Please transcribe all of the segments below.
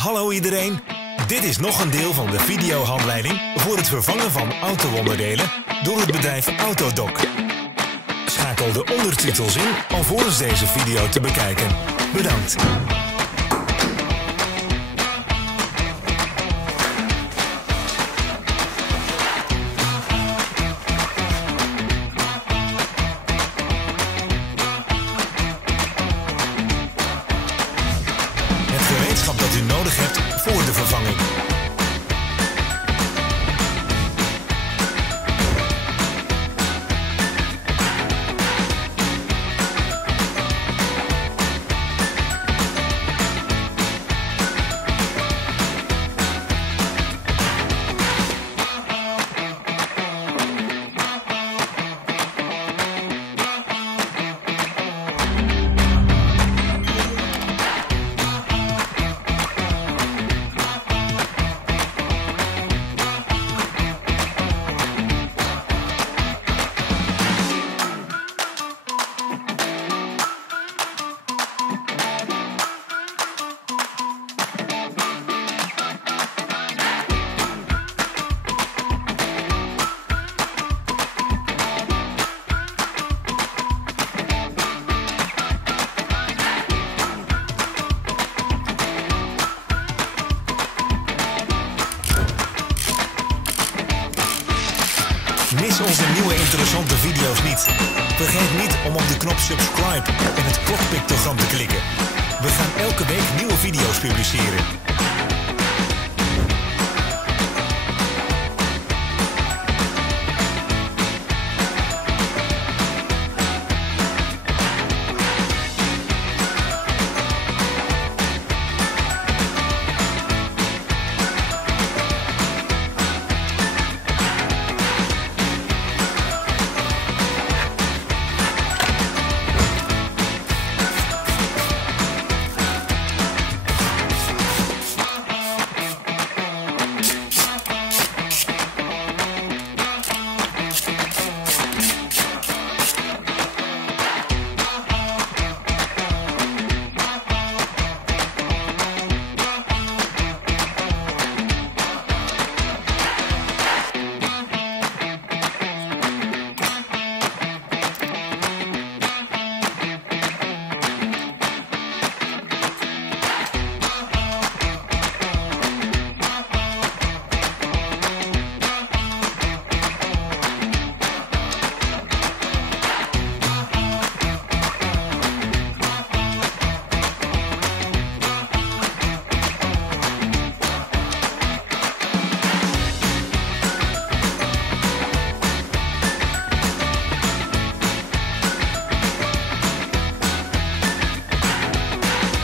Hallo iedereen, dit is nog een deel van de videohandleiding voor het vervangen van auto-onderdelen door het bedrijf AUTODOC. Schakel de ondertitels in alvorens deze video te bekijken. Bedankt. Het gereedschap dat u nodig hebt voor de vervanging. Mis onze nieuwe interessante video's niet. Vergeet niet om op de knop subscribe en het klokpictogram te klikken. We gaan elke week nieuwe video's publiceren.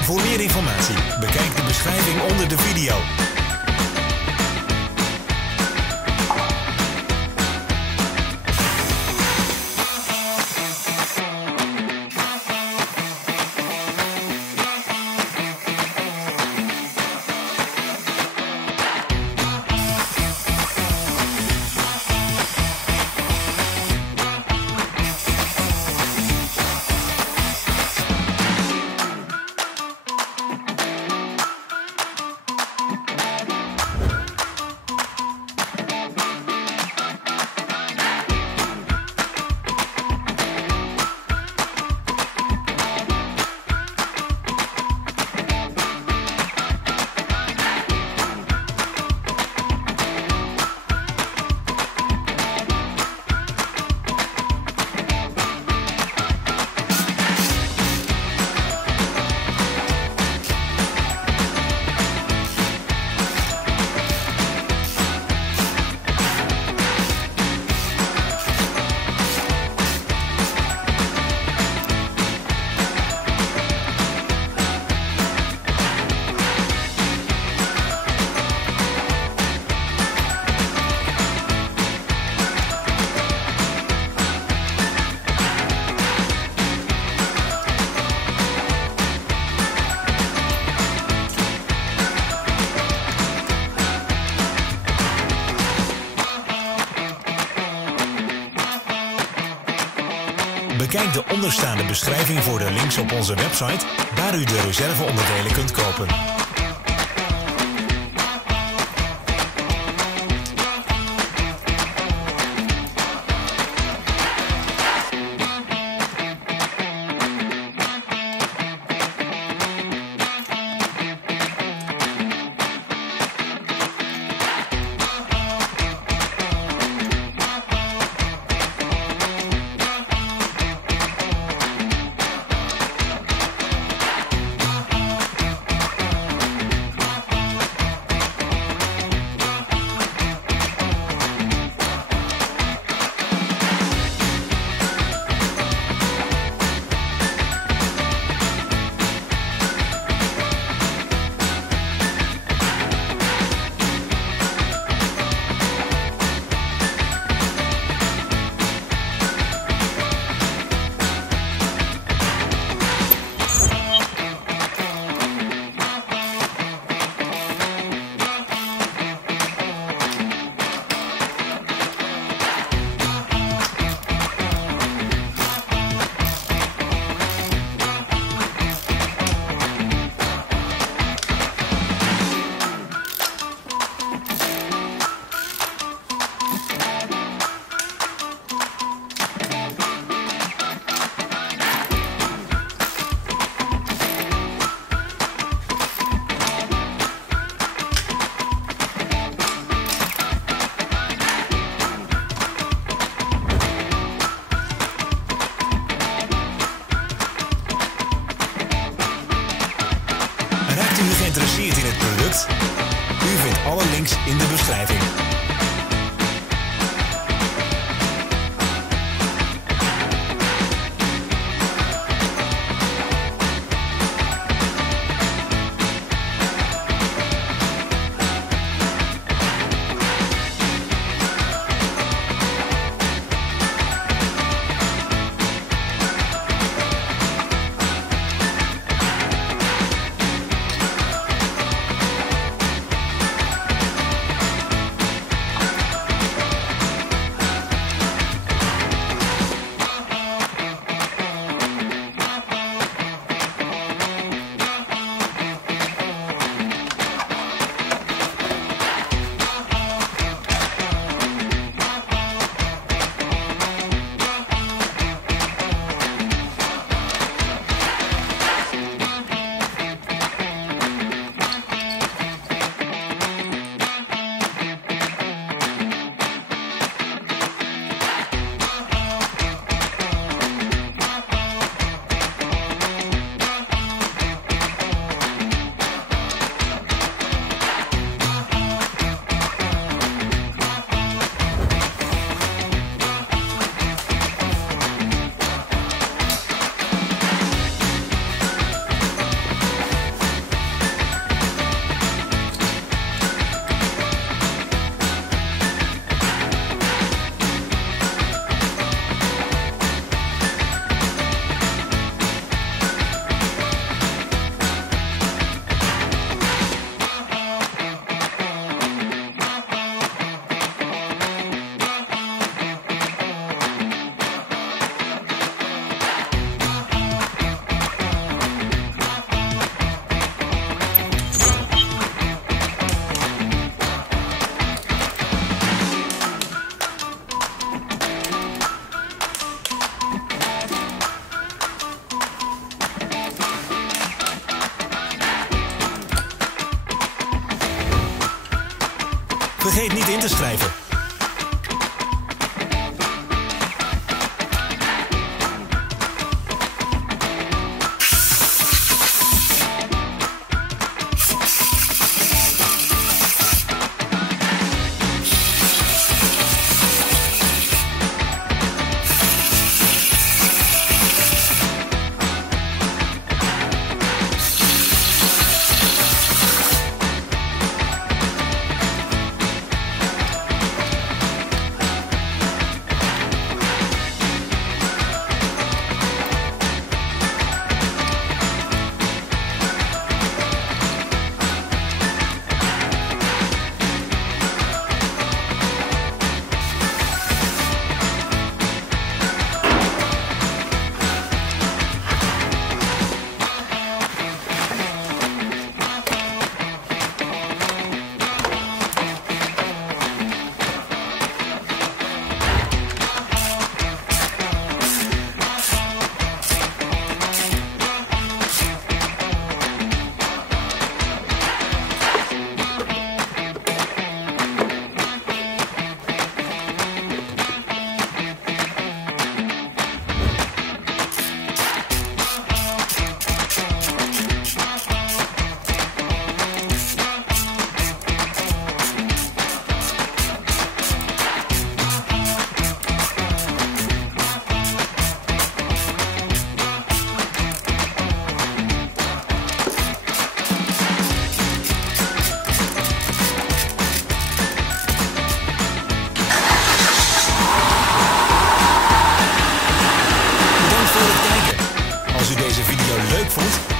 Voor meer informatie, bekijk de beschrijving onder de video. Bekijk de onderstaande beschrijving voor de links op onze website, waar u de reserveonderdelen kunt kopen. Bent u geïnteresseerd in het product? U vindt alle links in de beschrijving. Vergeet niet in te schrijven.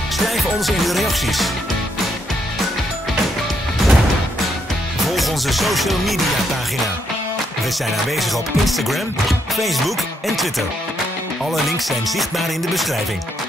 Schrijf ons in de reacties. Volg onze social media pagina. We zijn aanwezig op Instagram, Facebook en Twitter. Alle links zijn zichtbaar in de beschrijving.